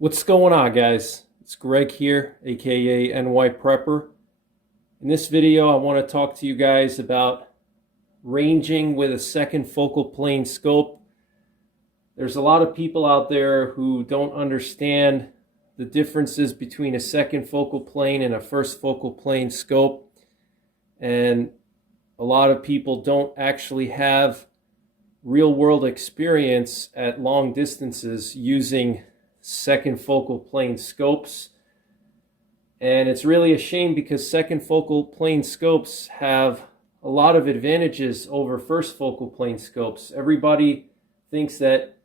What's going on, guys? It's Greg here, aka NYPrepper. In this video, I want to talk to you guys about ranging with a second focal plane scope. There's a lot of people out there who don't understand the differences between a second focal plane and a first focal plane scope, and a lot of people don't actually have real-world experience at long distances using second focal plane scopes. And it's really a shame because second focal plane scopes have a lot of advantages over first focal plane scopes. Everybody thinks that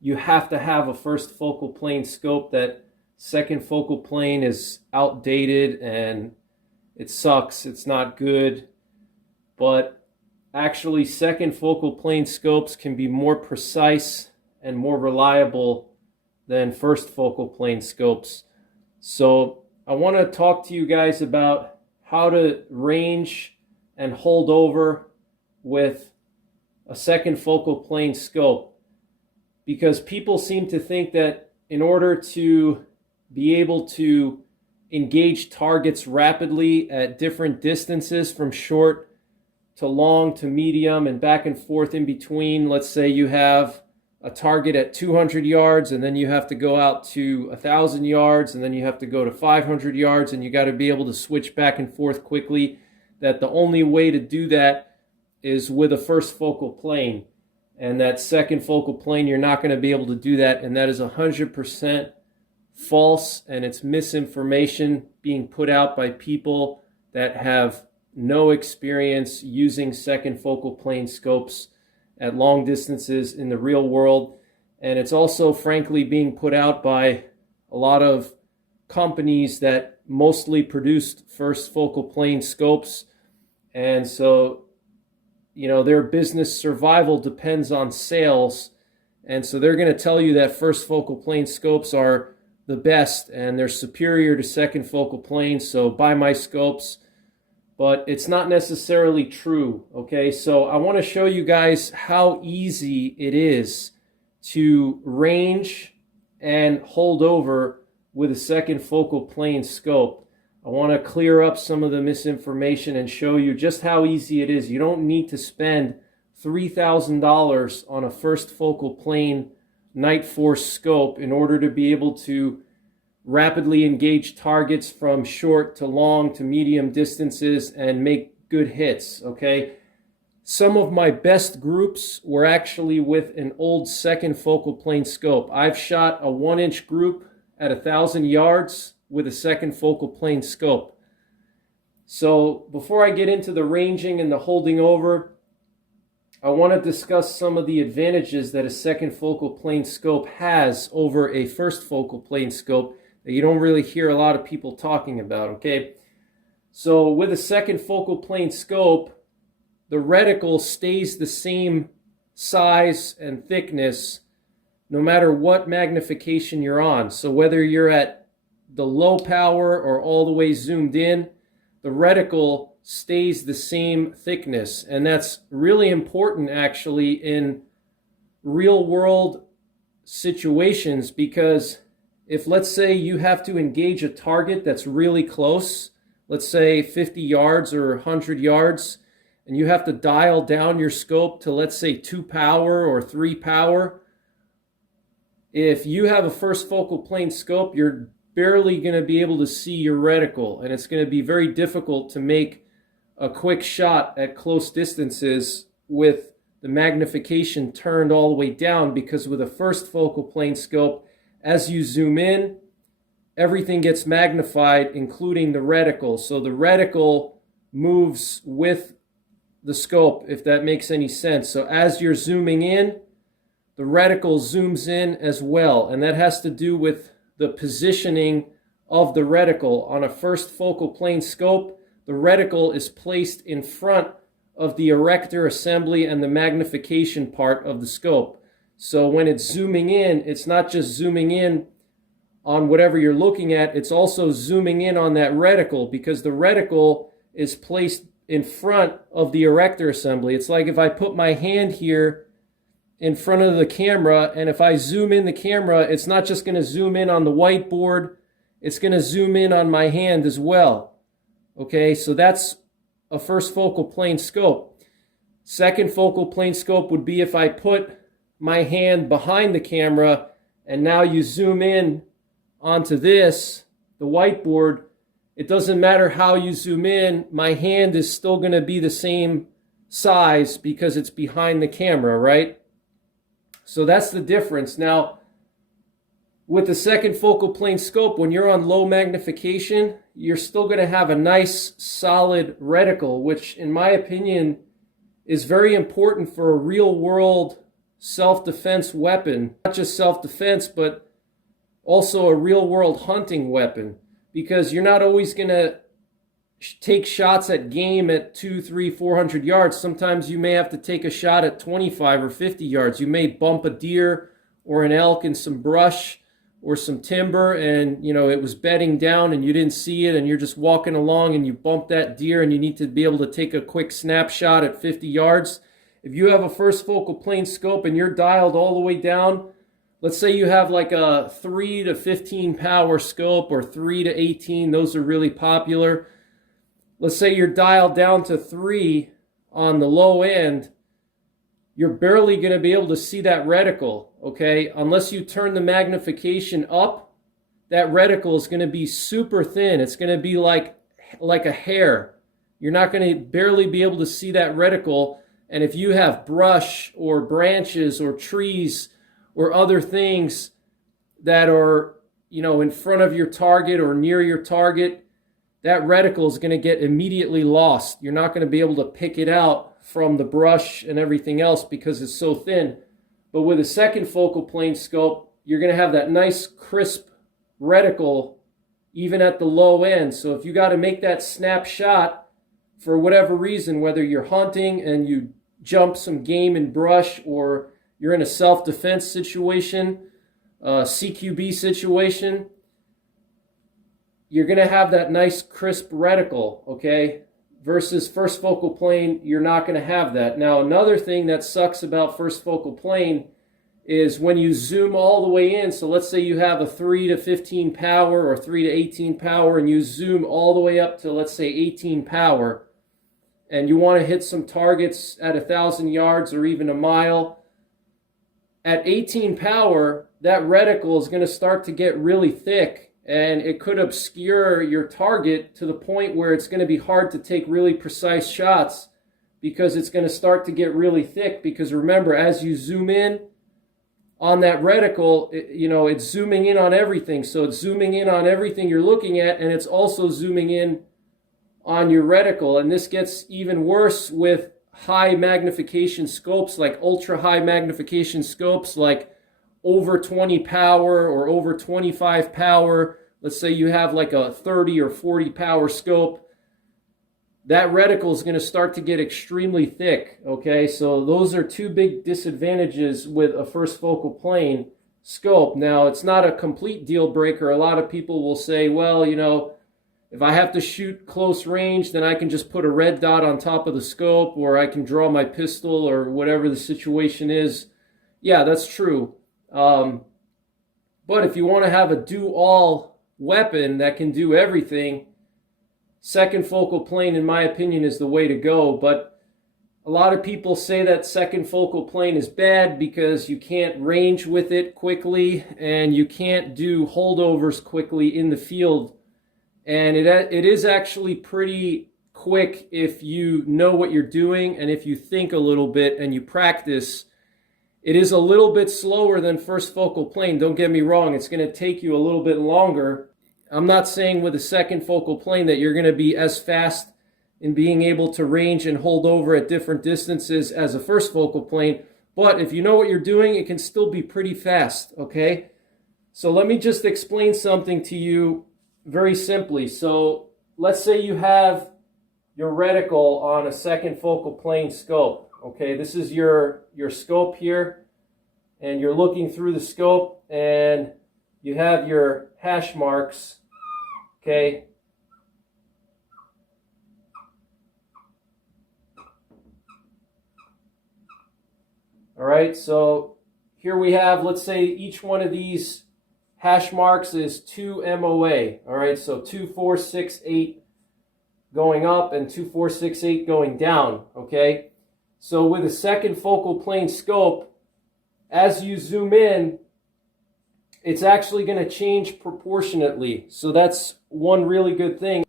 you have to have a first focal plane scope, that second focal plane is outdated and it sucks, it's not good. But actually, second focal plane scopes can be more precise and more reliable than first focal plane scopes. So I want to talk to you guys about how to range and hold over with a second focal plane scope, because people seem to think that in order to be able to engage targets rapidly at different distances, from short to long to medium and back and forth in between, let's say you have a target at 200 yards and then you have to go out to 1,000 yards and then you have to go to 500 yards and you got to be able to switch back and forth quickly, that the only way to do that is with a first focal plane, and that second focal plane you're not going to be able to do that. And that is 100% false, and it's misinformation being put out by people that have no experience using second focal plane scopes at long distances in the real world. And it's also, frankly, being put out by a lot of companies that mostly produced first focal plane scopes. And so, their business survival depends on sales. And so they're going to tell you that first focal plane scopes are the best and they're superior to second focal plane, so buy my scopes. But it's not necessarily true, okay? So I want to show you guys how easy it is to range and hold over with a second focal plane scope. I want to clear up some of the misinformation and show you just how easy it is. You don't need to spend $3,000 on a first focal plane Night Force scope in order to be able to rapidly engage targets from short to long to medium distances and make good hits, okay? Some of my best groups were actually with an old second focal plane scope. I've shot a 1-inch group at 1,000 yards with a second focal plane scope. So before I get into the ranging and the holding over, I want to discuss some of the advantages that a second focal plane scope has over a first focal plane scope that you don't really hear a lot of people talking about, okay? So with a second focal plane scope, the reticle stays the same size and thickness no matter what magnification you're on. So whether you're at the low power or all the way zoomed in, the reticle stays the same thickness. And that's really important actually in real world situations, because if, let's say, you have to engage a target that's really close, let's say 50 yards or 100 yards, and you have to dial down your scope to, let's say, 2 power or 3 power, if you have a first focal plane scope, you're barely going to be able to see your reticle, and it's going to be very difficult to make a quick shot at close distances with the magnification turned all the way down, because with a first focal plane scope, as you zoom in, everything gets magnified, including the reticle. So the reticle moves with the scope, if that makes any sense. So as you're zooming in, the reticle zooms in as well. And that has to do with the positioning of the reticle. On a first focal plane scope, the reticle is placed in front of the erector assembly and the magnification part of the scope. So when it's zooming in, it's not just zooming in on whatever you're looking at, it's also zooming in on that reticle, because the reticle is placed in front of the erector assembly. It's like if I put my hand here in front of the camera, and if I zoom in the camera, it's not just going to zoom in on the whiteboard, it's going to zoom in on my hand as well. Okay, so that's a first focal plane scope. Second focal plane scope would be if I put my hand behind the camera and now you zoom in onto this, the whiteboard. It doesn't matter how you zoom in, my hand is still going to be the same size because it's behind the camera, right? So that's the difference. Now, with the second focal plane scope, when you're on low magnification, you're still going to have a nice solid reticle, which in my opinion is very important for a real world self-defense weapon. Not just self-defense, but also a real world hunting weapon, because you're not always going to take shots at game at 200, 300, 400 yards. Sometimes you may have to take a shot at 25 or 50 yards. You may bump a deer or an elk in some brush or some timber, and it was bedding down and you didn't see it, and you're just walking along and you bump that deer and you need to be able to take a quick snapshot at 50 yards. If you have a first focal plane scope and you're dialed all the way down, let's say you have like a 3 to 15 power scope or 3 to 18, those are really popular. Let's say you're dialed down to 3 on the low end, you're barely going to be able to see that reticle, okay? Unless you turn the magnification up, that reticle is going to be super thin. It's going to be like a hair. You're not going to barely be able to see that reticle. And if you have brush or branches or trees or other things that are, in front of your target or near your target, that reticle is going to get immediately lost. You're not going to be able to pick it out from the brush and everything else because it's so thin. But with a second focal plane scope, you're going to have that nice crisp reticle even at the low end. So if you got to make that snapshot for whatever reason, whether you're hunting and you jump some game and brush, or you're in a self-defense situation, CQB situation, you're going to have that nice crisp reticle, okay? Versus first focal plane, you're not going to have that. Now, another thing that sucks about first focal plane is when you zoom all the way in. So let's say you have a 3 to 15 power or 3 to 18 power, and you zoom all the way up to, let's say, 18 power, and you want to hit some targets at 1,000 yards or even a mile. At 18 power, that reticle is going to start to get really thick, and it could obscure your target to the point where it's going to be hard to take really precise shots because it's going to start to get really thick. Because remember, as you zoom in on that reticle, it's zooming in on everything. So it's zooming in on everything you're looking at, and it's also zooming in on your reticle. And this gets even worse with high magnification scopes, like ultra high magnification scopes, like over 20 power or over 25 power. Let's say you have like a 30 or 40 power scope. That reticle is going to start to get extremely thick, okay? So those are two big disadvantages with a first focal plane scope. Now, it's not a complete deal breaker. A lot of people will say, well, if I have to shoot close range, then I can just put a red dot on top of the scope, or I can draw my pistol, or whatever the situation is. Yeah, that's true. But if you want to have a do-all weapon that can do everything, second focal plane, in my opinion, is the way to go. But a lot of people say that second focal plane is bad because you can't range with it quickly and you can't do holdovers quickly in the field. And it is actually pretty quick if you know what you're doing and if you think a little bit and you practice. It is a little bit slower than first focal plane. Don't get me wrong. It's going to take you a little bit longer. I'm not saying with a second focal plane that you're going to be as fast in being able to range and hold over at different distances as a first focal plane. But if you know what you're doing, it can still be pretty fast, okay? So let me just explain something to you very simply. So let's say you have your reticle on a second focal plane scope. Okay, this is your scope here, and you're looking through the scope, and you have your hash marks, okay? All right, so here we have, let's say each one of these hash marks is 2 MOA. All right, so 2, 4, 6, 8 going up and 2, 4, 6, 8 going down. Okay, so with a second focal plane scope, as you zoom in, it's actually going to change proportionately. So that's one really good thing.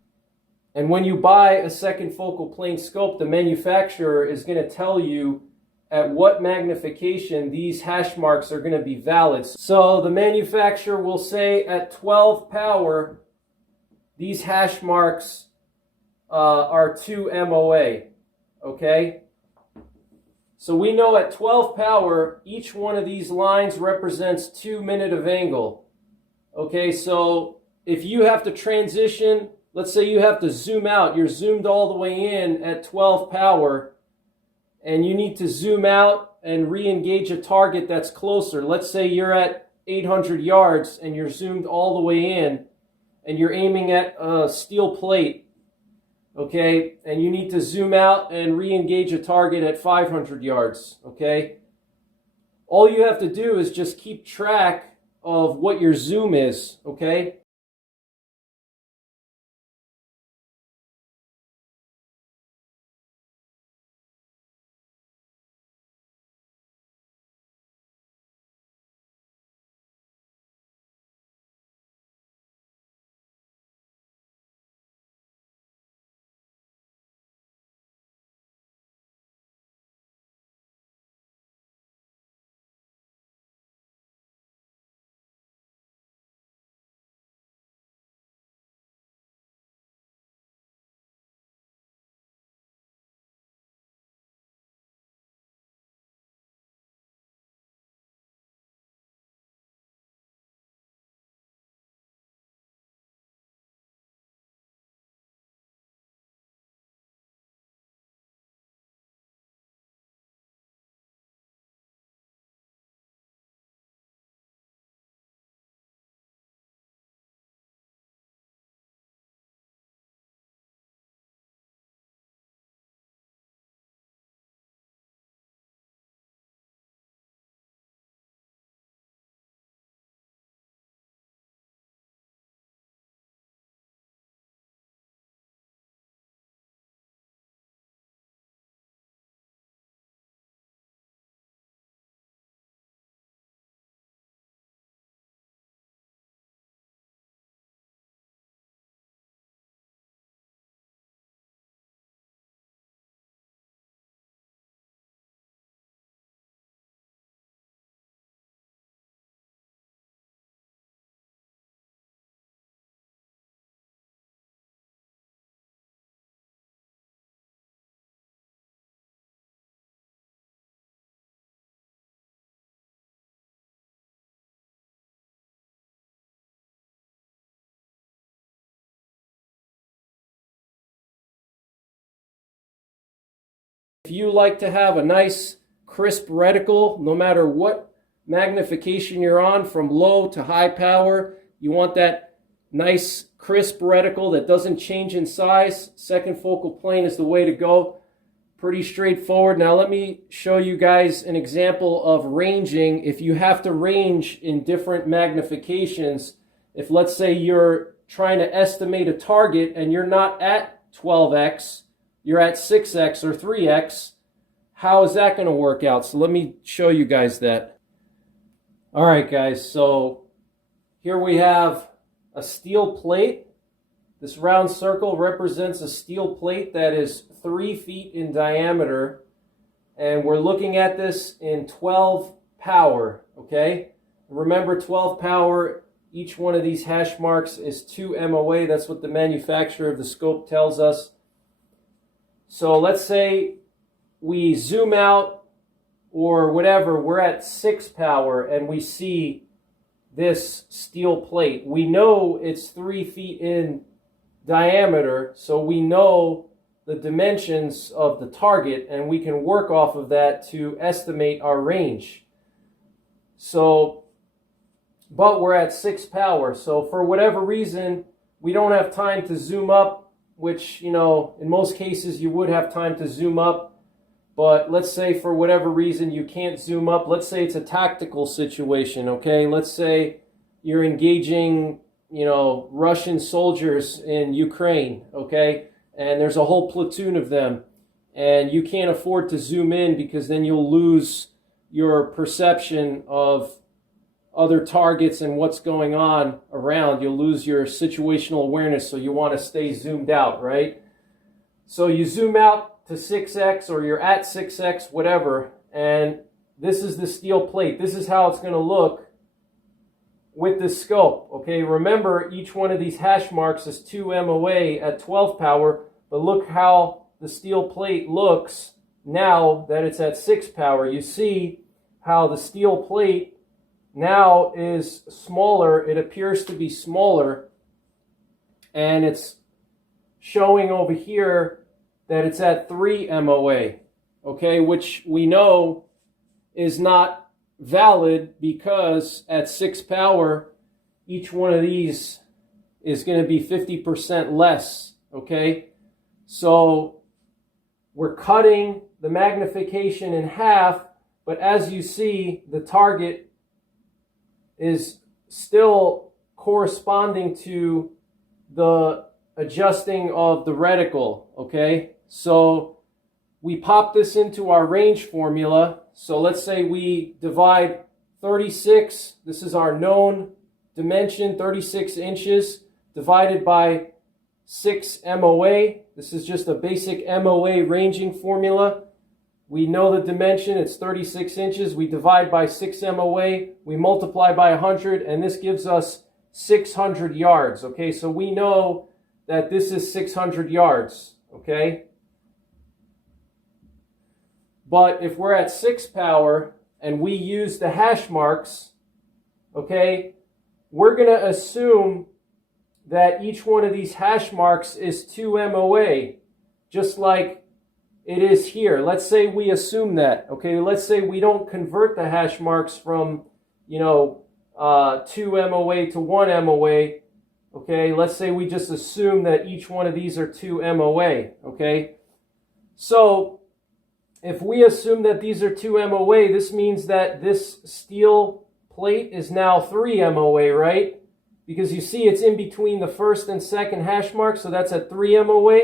And when you buy a second focal plane scope, the manufacturer is going to tell you at what magnification these hash marks are going to be valid. So the manufacturer will say at 12 power, these hash marks are 2 MOA. Okay? So we know at 12 power, each one of these lines represents 2 minutes of angle. Okay, so if you have to transition, let's say you have to zoom out, you're zoomed all the way in at 12 power, and you need to zoom out and re-engage a target that's closer. Let's say you're at 800 yards and you're zoomed all the way in, and you're aiming at a steel plate. Okay, and you need to zoom out and re-engage a target at 500 yards, okay? All you have to do is just keep track of what your zoom is, okay? If you like to have a nice crisp reticle, no matter what magnification you're on, from low to high power, you want that nice crisp reticle that doesn't change in size, second focal plane is the way to go. Pretty straightforward. Now let me show you guys an example of ranging. If you have to range in different magnifications, if let's say you're trying to estimate a target and you're not at 12x, you're at 6x or 3x, how is that going to work out? So let me show you guys that. All right, guys, so here we have a steel plate. This round circle represents a steel plate that is 3 feet in diameter, and we're looking at this in 12 power, okay? Remember, 12 power, each one of these hash marks is 2 MOA. That's what the manufacturer of the scope tells us. So let's say we zoom out or whatever, we're at 6 power and we see this steel plate. We know it's 3 feet in diameter, so we know the dimensions of the target and we can work off of that to estimate our range. So, but we're at 6 power, so for whatever reason, we don't have time to zoom up, which, you know, in most cases you would have time to zoom up But let's say for whatever reason you can't zoom up. Let's say it's a tactical situation, okay? Let's say you're engaging, Russian soldiers in Ukraine, okay? And there's a whole platoon of them. And you can't afford to zoom in because then you'll lose your perception of other targets and what's going on around. You'll lose your situational awareness, so you want to stay zoomed out, right? So you zoom out to 6x, or you're at 6x, whatever, and this is the steel plate. This is how it's going to look with this scope, okay? Remember, each one of these hash marks is 2 MOA at 12 power, but look how the steel plate looks now that it's at 6 power. You see how the steel plate now is smaller. It appears to be smaller, and it's showing over here that it's at 3 MOA, okay, which we know is not valid because at 6 power, each one of these is going to be 50% less, okay? So we're cutting the magnification in half, but as you see, the target is still corresponding to the adjusting of the reticle, okay? So we pop this into our range formula. So let's say we divide 36, this is our known dimension, 36 inches, divided by 6 MOA. This is just a basic MOA ranging formula. We know the dimension, it's 36 inches. We divide by 6 MOA, we multiply by 100, and this gives us 600 yards, okay? So we know that this is 600 yards, okay? But if we're at 6 power and we use the hash marks, okay, we're going to assume that each one of these hash marks is 2 MOA, just like it is here. Let's say we assume that, okay? Let's say we don't convert the hash marks from, 2 MOA to 1 MOA, okay? Let's say we just assume that each one of these are 2 MOA, okay? So if we assume that these are 2 MOA, this means that this steel plate is now 3 MOA, right? Because you see it's in between the first and second hash mark, so that's at 3 MOA.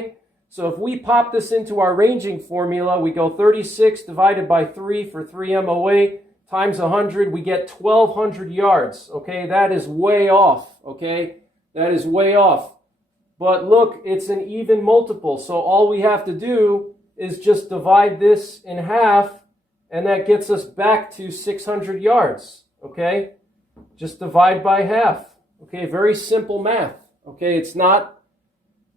So if we pop this into our ranging formula, we go 36 divided by 3 for 3 MOA times 100, we get 1,200 yards, okay? That is way off, okay? That is way off. But look, it's an even multiple, so all we have to do is just divide this in half, and that gets us back to 600 yards, okay? Just divide by half, okay? Very simple math, okay? It's not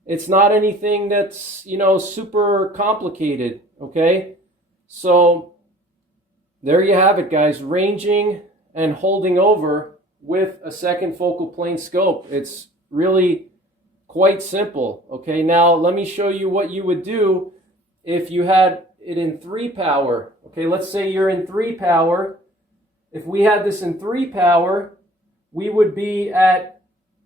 anything that's, super complicated, okay? So there you have it, guys. Ranging and holding over with a second focal plane scope. It's really quite simple, okay? Now let me show you what you would do if you had it in 3 power. Okay, let's say you're in 3 power. If we had this in 3 power, we would be at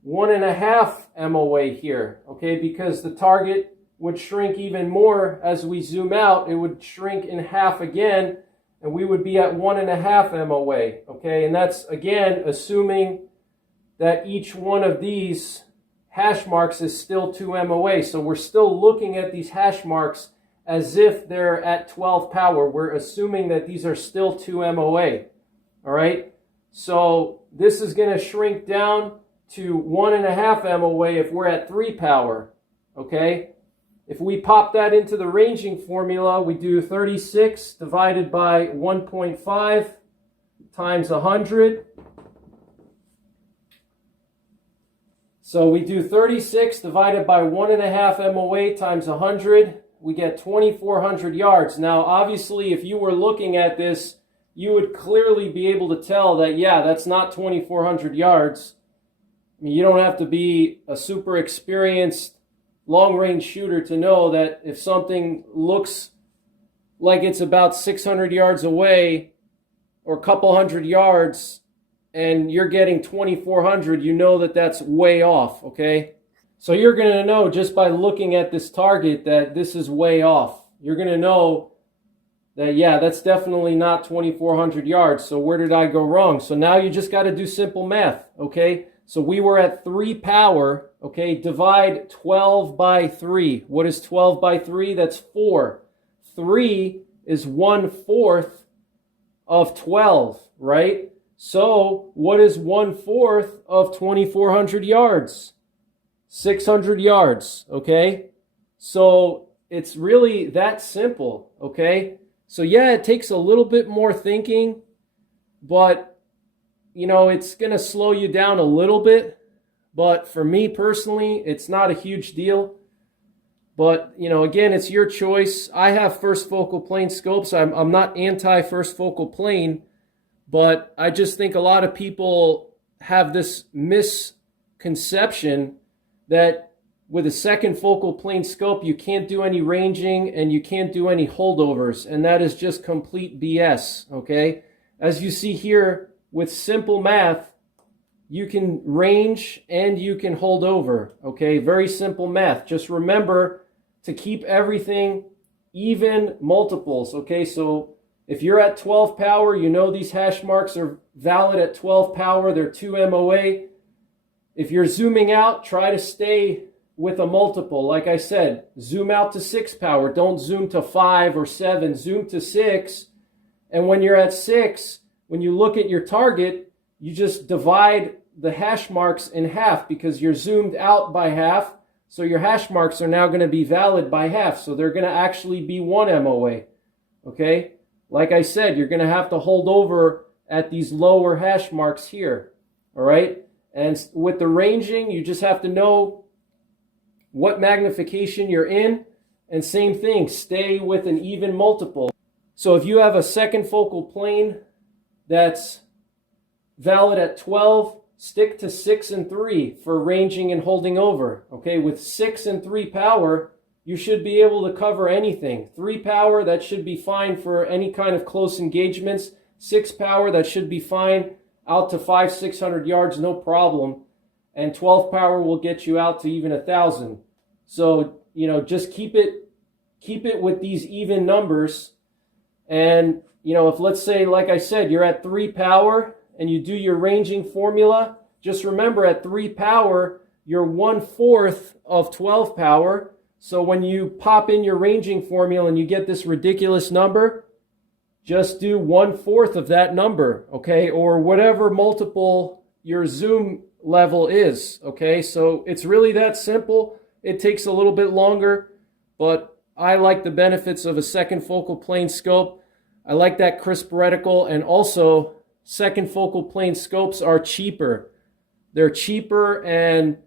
1.5 MOA here, okay, because the target would shrink even more as we zoom out. It would shrink in half again, and we would be at 1.5 MOA, okay, and that's again assuming that each one of these hash marks is still 2 MOA. So we're still looking at these hash marks as if they're at 12 power. We're assuming that these are still 2 MOA, all right? So this is going to shrink down to 1.5 MOA if we're at 3 power, okay? If we pop that into the ranging formula, we do 36 divided by 1.5 times 100. So we do 36 divided by 1.5 MOA times 100. We get 2,400 yards. Now, obviously, if you were looking at this, you would clearly be able to tell that, yeah, that's not 2,400 yards. I mean, you don't have to be a super experienced long-range shooter to know that if something looks like it's about 600 yards away or a couple hundred yards and you're getting 2,400, you know that that's way off, okay? So you're going to know just by looking at this target that this is way off. You're going to know that, yeah, that's definitely not 2,400 yards. So where did I go wrong? So now you just got to do simple math, okay? So we were at 3 power, okay? Divide 12 by 3. What is 12 by 3? That's 4. 3 is 1/4 of 12, right? So what is 1/4 of 2,400 yards? 600 yards, okay? So it's really that simple, okay? So yeah, it takes a little bit more thinking, but you know, it's going to slow you down a little bit. But for me personally, it's not a huge deal. But, you know, again, it's your choice. I have first focal plane scopes. I'm not anti first focal plane, but I just think a lot of people have this misconception that with a second focal plane scope, you can't do any ranging and you can't do any holdovers. And that is just complete BS, okay? As you see here, with simple math, you can range and you can hold over, okay? Very simple math. Just remember to keep everything even multiples, okay? So if you're at 12 power, you know these hash marks are valid at 12 power. They're 2 MOA. If you're zooming out, try to stay with a multiple. Like I said, zoom out to 6 power. Don't zoom to 5 or 7. Zoom to 6. And when you're at 6, when you look at your target, you just divide the hash marks in half because you're zoomed out by half. So your hash marks are now going to be valid by half. So they're going to actually be 1 MOA. Okay? Like I said, you're going to have to hold over at these lower hash marks here. All right? And with the ranging, you just have to know what magnification you're in. And same thing, stay with an even multiple. So if you have a second focal plane that's valid at 12, stick to 6 and 3 for ranging and holding over. Okay, with 6 and 3 power, you should be able to cover anything. 3 power, that should be fine for any kind of close engagements. 6 power, that should be fine out to 500-600 yards, no problem. And 12 power will get you out to even 1,000. So, you know, just keep it with these even numbers. And, you know, if let's say, like I said, you're at 3 power and you do your ranging formula, just remember at 3 power, you're 1/4 of 12 power. So when you pop in your ranging formula and you get this ridiculous number, just do 1/4 of that number, okay? Or whatever multiple your zoom level is, okay? So it's really that simple. It takes a little bit longer, but I like the benefits of a second focal plane scope. I like that crisp reticle, and also second focal plane scopes are cheaper. They're cheaper and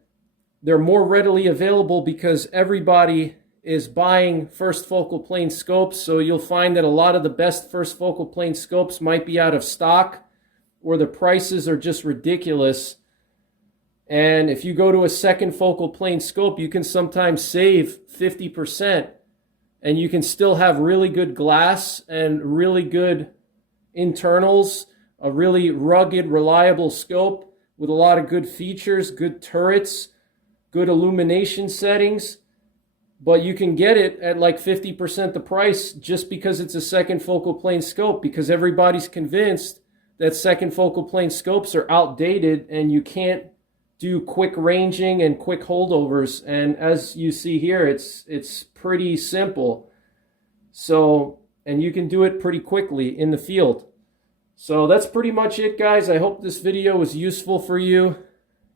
they're more readily available because everybody is buying first focal plane scopes. So you'll find that a lot of the best first focal plane scopes might be out of stock or the prices are just ridiculous. And if you go to a second focal plane scope, you can sometimes save 50%, and you can still have really good glass and really good internals, a really rugged, reliable scope with a lot of good features, good turrets, good illumination settings. But you can get it at like 50% the price just because it's a second focal plane scope, because everybody's convinced that second focal plane scopes are outdated and you can't do quick ranging and quick holdovers. And as you see here, it's pretty simple. So, and you can do it pretty quickly in the field. So that's pretty much it, guys. I hope this video was useful for you.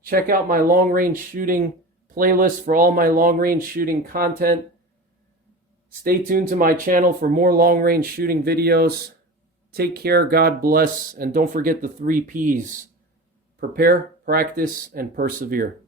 Check out my long range shooting playlist for all my long range shooting content. Stay tuned to my channel for more long range shooting videos. Take care, God bless, and don't forget the 3 Ps. Prepare, practice, and persevere.